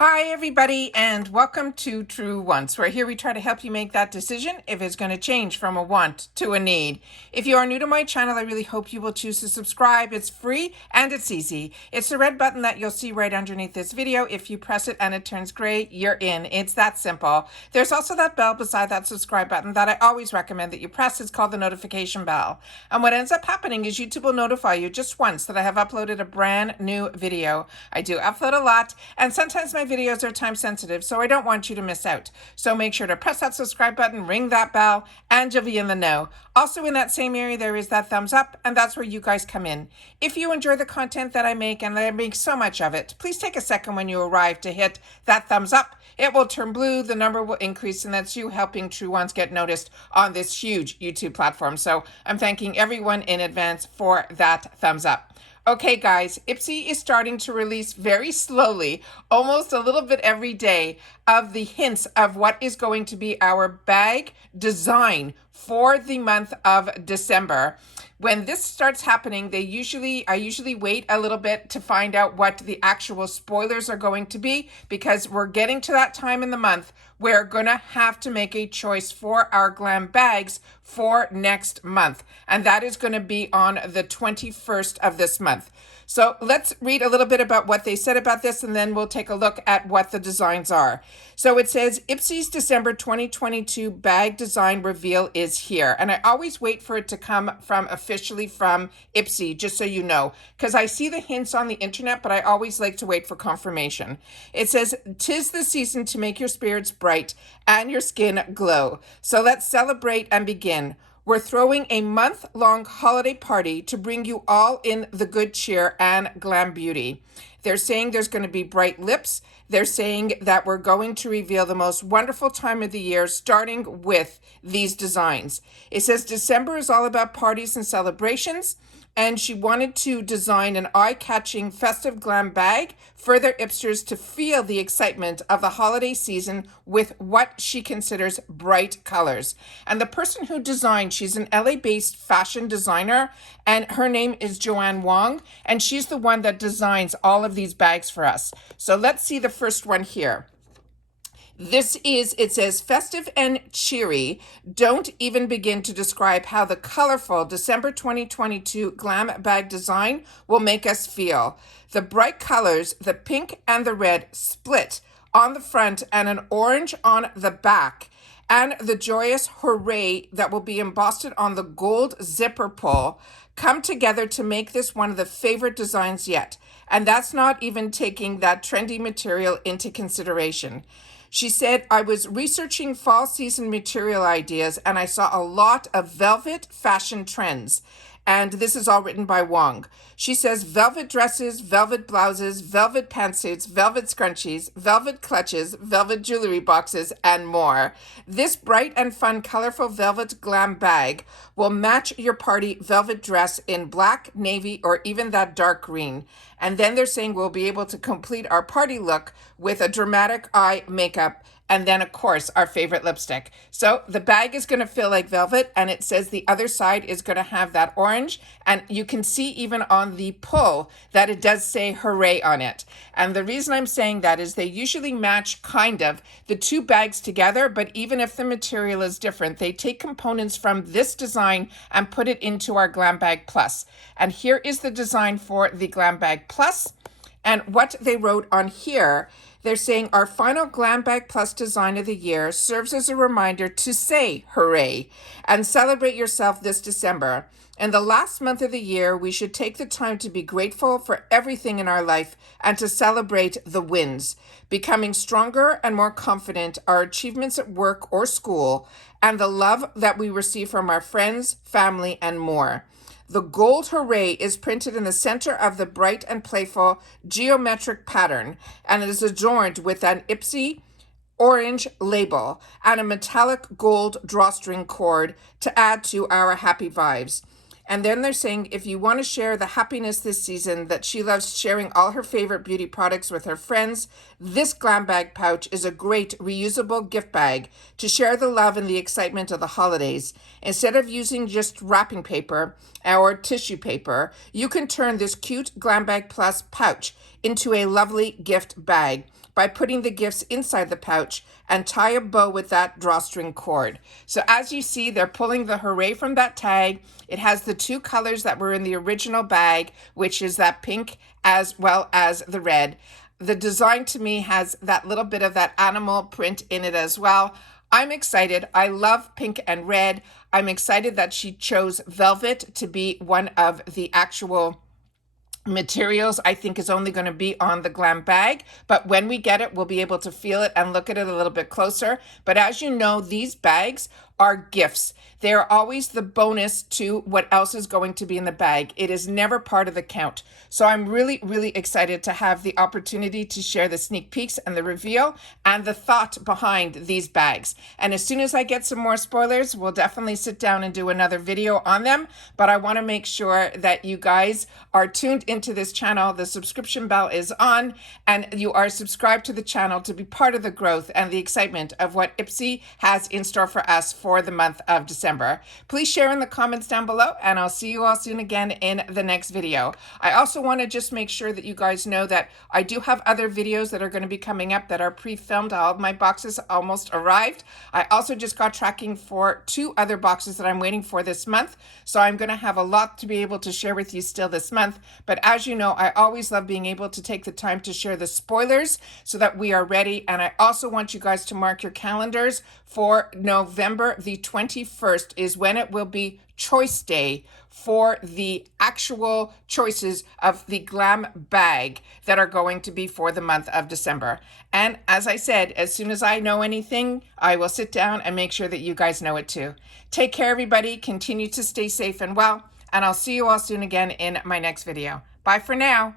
Hi, everybody, and welcome to True Wants, where here we try to help you make that decision if it's going to change from a want to a need. If you are new to my channel, I really hope you will choose to subscribe. It's free and it's easy. It's the red button that you'll see right underneath this video. If you press it and it turns gray, you're in. It's that simple. There's also that bell beside that subscribe button that I always recommend that you press. It's called the notification bell. And what ends up happening is YouTube will notify you just once that I have uploaded a brand new video. I do upload a lot, and sometimes my videos are time sensitive, so I don't want you to miss out. So make sure to press that subscribe button, ring that bell, and you'll be in the know. Also in that same area, there is that thumbs up, and that's where you guys come in. If you enjoy the content that I make, and I make so much of it, please take a second when you arrive to hit that thumbs up. It will turn blue, the number will increase, and that's you helping True Ones get noticed on this huge YouTube platform. So I'm thanking everyone in advance for that thumbs up. Okay, guys, IPSY is starting to release very slowly, almost a little bit every day, of the hints of what is going to be our bag design for the month of December. When this starts happening, I usually wait a little bit to find out what the actual spoilers are going to be, because we're getting to that time in the month we're gonna have to make a choice for our glam bags for next month. And that is gonna be on the 21st of this month. So let's read a little bit about what they said about this, and then we'll take a look at what the designs are. So it says, IPSY's December 2022 bag design reveal is here. And I always wait for it to come officially from IPSY, just so you know, because I see the hints on the internet, but I always like to wait for confirmation. It says, "'Tis the season to make your spirits bright and your skin glow. So let's celebrate and begin. We're throwing a month-long holiday party to bring you all in the good cheer and glam beauty." They're saying there's going to be bright lips. They're saying that we're going to reveal the most wonderful time of the year, starting with these designs. It says December is all about parties and celebrations, and she wanted to design an eye-catching festive glam bag for their hipsters to feel the excitement of the holiday season with what she considers bright colors. And the person who designed, she's an LA-based fashion designer, and her name is Joanne Wong, and she's the one that designs all of these bags for us. So let's see the first one here. It says, festive and cheery. Don't even begin to describe how the colorful December 2022 glam bag design will make us feel. The bright colors, the pink and the red, split on the front and an orange on the back, and the joyous hooray that will be embossed on the gold zipper pull, come together to make this one of the favorite designs yet. And that's not even taking that trendy material into consideration. She said, "I was researching fall season material ideas and I saw a lot of velvet fashion trends." And this is all written by Wong. She says, velvet dresses, velvet blouses, velvet pantsuits, velvet scrunchies, velvet clutches, velvet jewelry boxes, and more. This bright and fun, colorful velvet glam bag will match your party velvet dress in black, navy, or even that dark green. And then they're saying we'll be able to complete our party look with a dramatic eye makeup, and then, of course, our favorite lipstick. So the bag is going to feel like velvet, and it says the other side is going to have that orange. And you can see even on the pull that it does say hooray on it. And the reason I'm saying that is they usually match kind of the two bags together, but even if the material is different, they take components from this design and put it into our Glam Bag Plus. And here is the design for the Glam Bag Plus. And what they wrote on here, they're saying, our final Glam Bag Plus design of the year serves as a reminder to say hooray and celebrate yourself this December. In the last month of the year, we should take the time to be grateful for everything in our life and to celebrate the wins, becoming stronger and more confident, our achievements at work or school, and the love that we receive from our friends, family, and more. The gold hooray is printed in the center of the bright and playful geometric pattern, and it is adorned with an IPSY orange label and a metallic gold drawstring cord to add to our happy vibes. And then they're saying, if you want to share the happiness this season, that she loves sharing all her favorite beauty products with her friends, this glam bag pouch is a great reusable gift bag to share the love and the excitement of the holidays. Instead of using just wrapping paper or tissue paper, you can turn this cute Glam Bag Plus pouch into a lovely gift bag by putting the gifts inside the pouch and tie a bow with that drawstring cord. So as you see, they're pulling the Hooray from that tag. It has the two colors that were in the original bag, which is that pink as well as the red. The design to me has that little bit of that animal print in it as well. I'm excited. I love pink and red. I'm excited that she chose velvet to be one of the actual materials. I think is only going to be on the glam bag, but when we get it, we'll be able to feel it and look at it a little bit closer. But as you know, these bags are gifts. They are always the bonus to what else is going to be in the bag. It is never part of the count. So I'm really, really excited to have the opportunity to share the sneak peeks and the reveal and the thought behind these bags. And as soon as I get some more spoilers, we'll definitely sit down and do another video on them. But I want to make sure that you guys are tuned into this channel. The subscription bell is on and you are subscribed to the channel to be part of the growth and the excitement of what IPSY has in store for us for the month of December. Please share in the comments down below and I'll see you all soon again in the next video. I also want to just make sure that you guys know that I do have other videos that are going to be coming up that are pre-filmed. All of my boxes almost arrived. I also just got tracking for 2 other boxes that I'm waiting for this month. So I'm going to have a lot to be able to share with you still this month. But as you know, I always love being able to take the time to share the spoilers so that we are ready. And I also want you guys to mark your calendars for November the 21st is when it will be choice day for the actual choices of the glam bag that are going to be for the month of December. And as I said, as soon as I know anything, I will sit down and make sure that you guys know it too. Take care, everybody. Continue to stay safe and well, and I'll see you all soon again in my next video. Bye for now.